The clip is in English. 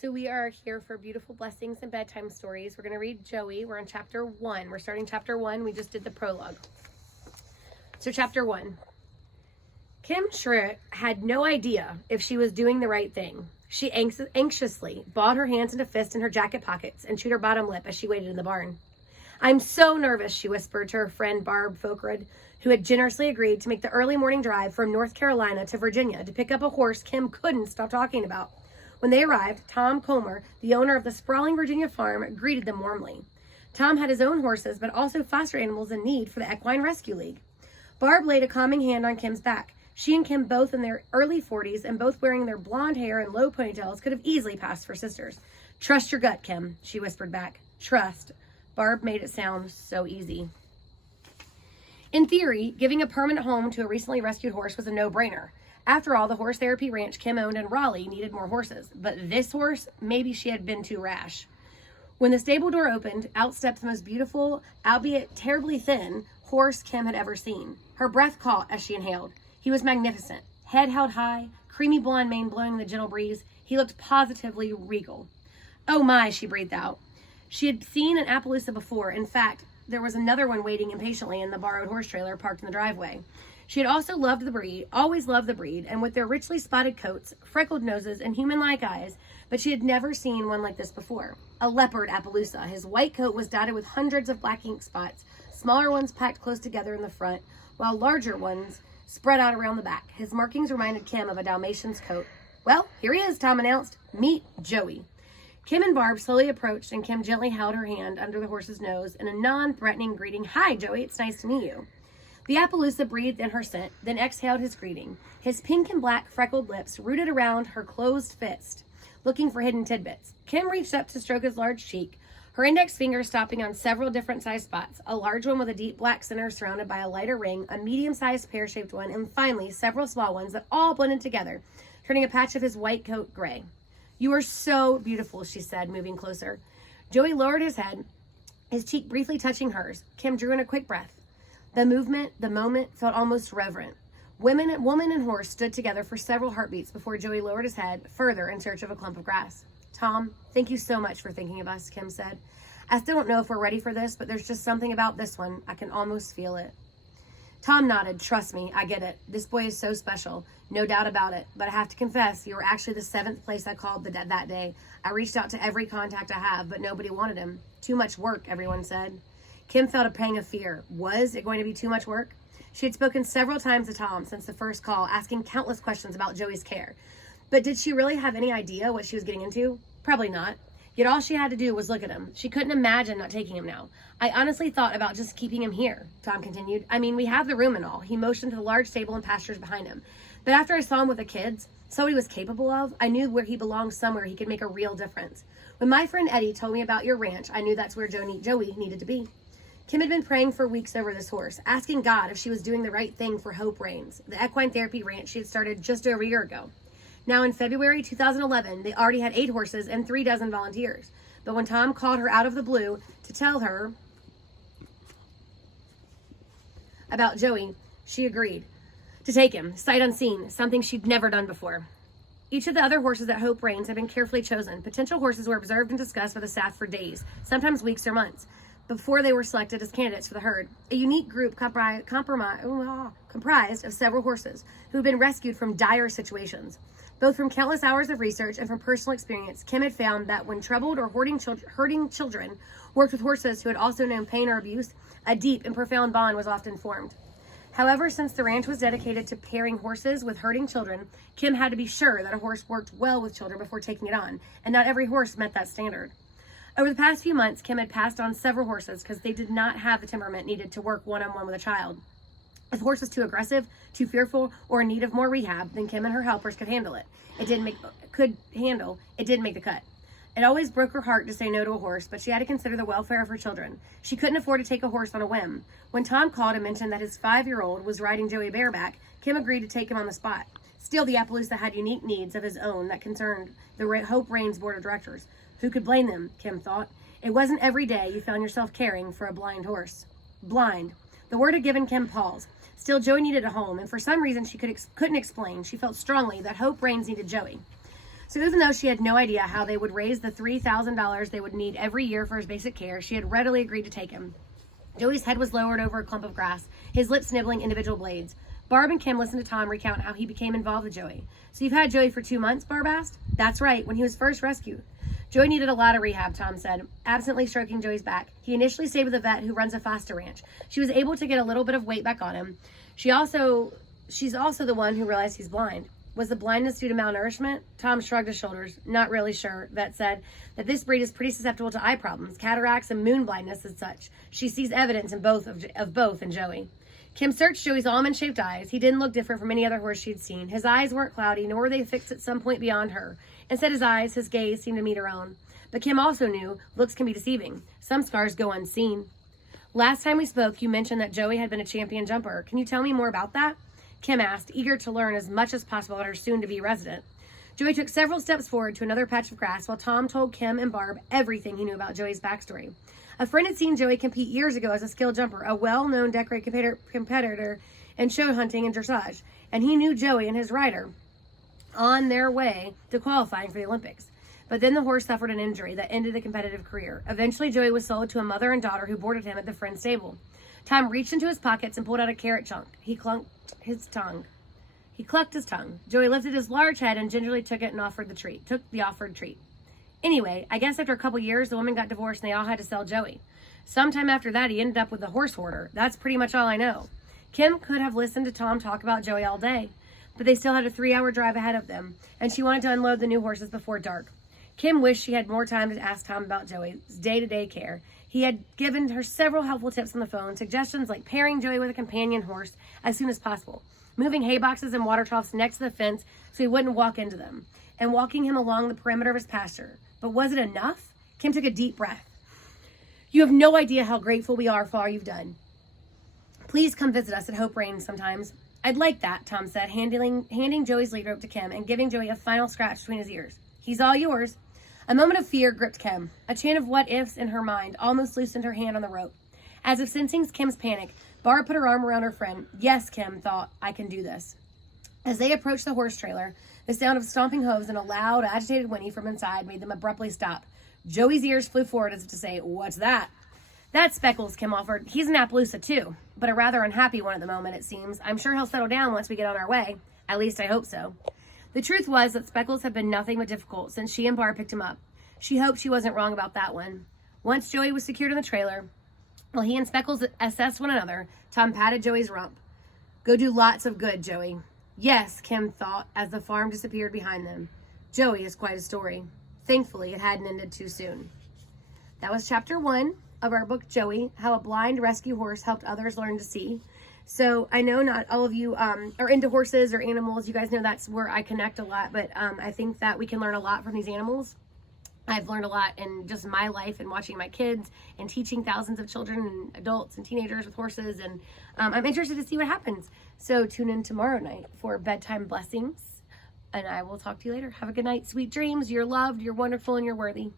So we are here for beautiful blessings and bedtime stories. We're going to read Joey. We're on chapter 1. We're starting chapter 1. We just did the prologue. So chapter 1. Kim Schritt had no idea if she was doing the right thing. She anxiously balled her hands into fists in her jacket pockets and chewed her bottom lip as she waited in the barn. "I'm so nervous," she whispered to her friend Barb Folkrud, who had generously agreed to make the early morning drive from North Carolina to Virginia to pick up a horse Kim couldn't stop talking about. When they arrived, Tom Comer, the owner of the sprawling Virginia farm, greeted them warmly. Tom had his own horses, but also foster animals in need for the Equine Rescue League. Barb laid a calming hand on Kim's back. She and Kim, both in their early 40s and both wearing their blonde hair and low ponytails, could have easily passed for sisters. "Trust your gut, Kim," she whispered back. Trust. Barb made it sound so easy. In theory, giving a permanent home to a recently rescued horse was a no-brainer. After all, the horse therapy ranch Kim owned in Raleigh needed more horses. But this horse, maybe she had been too rash. When the stable door opened, out stepped the most beautiful, albeit terribly thin, horse Kim had ever seen. Her breath caught as she inhaled. He was magnificent. Head held high, creamy blonde mane blowing in the gentle breeze. He looked positively regal. "Oh my," she breathed out. She had seen an Appaloosa before. In fact, there was another one waiting impatiently in the borrowed horse trailer parked in the driveway. She had also loved the breed, always loved the breed, and with their richly spotted coats, freckled noses, and human-like eyes, but she had never seen one like this before. A leopard Appaloosa. His white coat was dotted with hundreds of black ink spots, smaller ones packed close together in the front, while larger ones spread out around the back. His markings reminded Kim of a Dalmatian's coat. "Well, here he is," Tom announced. "Meet Joey." Kim and Barb slowly approached, and Kim gently held her hand under the horse's nose in a non-threatening greeting. "Hi, Joey, it's nice to meet you." The Appaloosa breathed in her scent, then exhaled his greeting. His pink and black freckled lips rooted around her closed fist, looking for hidden tidbits. Kim reached up to stroke his large cheek, her index finger stopping on several different sized spots, a large one with a deep black center surrounded by a lighter ring, a medium-sized pear-shaped one, and finally several small ones that all blended together, turning a patch of his white coat gray. "You are so beautiful," she said, moving closer. Joey lowered his head, his cheek briefly touching hers. Kim drew in a quick breath. The moment felt almost reverent. Woman and horse stood together for several heartbeats before Joey lowered his head further in search of a clump of grass. "Tom, thank you so much for thinking of us," Kim said. "I still don't know if we're ready for this, but there's just something about this one. I can almost feel it." Tom nodded. "Trust me, I get it. This boy is so special. No doubt about it. But I have to confess, you were actually the 7th place I called that day. I reached out to every contact I have, but nobody wanted him. Too much work, everyone said." Kim felt a pang of fear. Was it going to be too much work? She had spoken several times to Tom since the first call, asking countless questions about Joey's care. But did she really have any idea what she was getting into? Probably not. Yet all she had to do was look at him. She couldn't imagine not taking him now. "I honestly thought about just keeping him here," Tom continued. "I mean, we have the room and all." He motioned to the large stable and pastures behind him. "But after I saw him with the kids, saw what he was capable of, I knew where he belonged, somewhere he could make a real difference. When my friend Eddie told me about your ranch, I knew that's where Joey needed to be." Kim had been praying for weeks over this horse, asking God if she was doing the right thing for Hope Reigns, the equine therapy ranch she had started just over a year ago. Now in February 2011, they already had 8 horses and 3 dozen volunteers. But when Tom called her out of the blue to tell her about Joey, she agreed to take him, sight unseen, something she'd never done before. Each of the other horses at Hope Reigns had been carefully chosen. Potential horses were observed and discussed by the staff for days, sometimes weeks or months, before they were selected as candidates for the herd. A unique group comprised of several horses who had been rescued from dire situations. Both from countless hours of research and from personal experience, Kim had found that when troubled or hurting children worked with horses who had also known pain or abuse, a deep and profound bond was often formed. However, since the ranch was dedicated to pairing horses with hurting children, Kim had to be sure that a horse worked well with children before taking it on, and not every horse met that standard. Over the past few months, Kim had passed on several horses because they did not have the temperament needed to work one-on-one with a child. If a horse was too aggressive, too fearful, or in need of more rehab, then Kim and her helpers could handle it. It didn't make the cut. It always broke her heart to say no to a horse, but she had to consider the welfare of her children. She couldn't afford to take a horse on a whim. When Tom called and mentioned that his 5-year-old was riding Joey bareback, Kim agreed to take him on the spot. Still, the Appaloosa had unique needs of his own that concerned the Hope Reigns board of directors. Who could blame them, Kim thought. It wasn't every day you found yourself caring for a blind horse. Blind. The word had given Kim pause. Still, Joey needed a home, and for some reason she couldn't explain, she felt strongly that Hope Reigns needed Joey. So even though she had no idea how they would raise the $3,000 they would need every year for his basic care, she had readily agreed to take him. Joey's head was lowered over a clump of grass, his lips nibbling individual blades. Barb and Kim listened to Tom recount how he became involved with Joey. So you've had Joey for 2 months, Barb asked? That's right, when he was first rescued. Joey needed a lot of rehab, Tom said, absently stroking Joey's back. He initially stayed with a vet who runs a foster ranch. She was able to get a little bit of weight back on him. She's also the one who realized he's blind. Was the blindness due to malnourishment? Tom shrugged his shoulders. Not really sure. Vet said that this breed is pretty susceptible to eye problems, cataracts, and moon blindness and such. She sees evidence in both in Joey. Kim searched Joey's almond-shaped eyes. He didn't look different from any other horse she'd seen. His eyes weren't cloudy, nor were they fixed at some point beyond her. Instead, his gaze seemed to meet her own. But Kim also knew looks can be deceiving. Some scars go unseen. Last time we spoke, you mentioned that Joey had been a champion jumper. Can you tell me more about that? Kim asked, eager to learn as much as possible about her soon-to-be resident. Joey took several steps forward to another patch of grass while Tom told Kim and Barb everything he knew about Joey's backstory. A friend had seen Joey compete years ago as a skilled jumper, a well-known decorated competitor in show hunting and dressage, and he knew Joey and his rider on their way to qualifying for the Olympics. But then the horse suffered an injury that ended the competitive career. Eventually, Joey was sold to a mother and daughter who boarded him at the friend's stable. Tom reached into his pockets and pulled out a carrot chunk. He clucked his tongue. Joey lifted his large head and gingerly took the offered treat. Anyway, I guess after a couple years, the woman got divorced and they all had to sell Joey. Sometime after that, he ended up with a horse hoarder. That's pretty much all I know. Kim could have listened to Tom talk about Joey all day, but they still had a 3-hour drive ahead of them, and she wanted to unload the new horses before dark. Kim wished she had more time to ask Tom about Joey's day-to-day care. He had given her several helpful tips on the phone, suggestions like pairing Joey with a companion horse as soon as possible, moving hay boxes and water troughs next to the fence so he wouldn't walk into them, and walking him along the perimeter of his pasture. But was it enough? Kim took a deep breath. You have no idea how grateful we are for all you've done. Please come visit us at Hope Rain sometimes. I'd like that, Tom said, handing Joey's lead rope to Kim and giving Joey a final scratch between his ears. He's all yours. A moment of fear gripped Kim. A chain of what-ifs in her mind almost loosened her hand on the rope. As if sensing Kim's panic, Barb put her arm around her friend. Yes, Kim thought, I can do this. As they approached the horse trailer, the sound of stomping hooves and a loud, agitated whinny from inside made them abruptly stop. Joey's ears flew forward as if to say, what's that? That's Speckles, Kim offered. He's in Appaloosa too, but a rather unhappy one at the moment, it seems. I'm sure he'll settle down once we get on our way. At least I hope so. The truth was that Speckles had been nothing but difficult since she and Barb picked him up. She hoped she wasn't wrong about that one. Once Joey was secured in the trailer, while he and Speckles assessed one another, Tom patted Joey's rump. Go do lots of good, Joey. Yes, Kim thought as the farm disappeared behind them. Joey is quite a story. Thankfully, it hadn't ended too soon. That was chapter 1 of our book, Joey, How a Blind Rescue Horse Helped Others Learn to See. So I know not all of you are into horses or animals. You guys know that's where I connect a lot, but I think that we can learn a lot from these animals. I've learned a lot in just my life and watching my kids and teaching thousands of children and adults and teenagers with horses. And I'm interested to see what happens. So tune in tomorrow night for Bedtime Blessings. And I will talk to you later. Have a good night. Sweet dreams. You're loved. You're wonderful and you're worthy.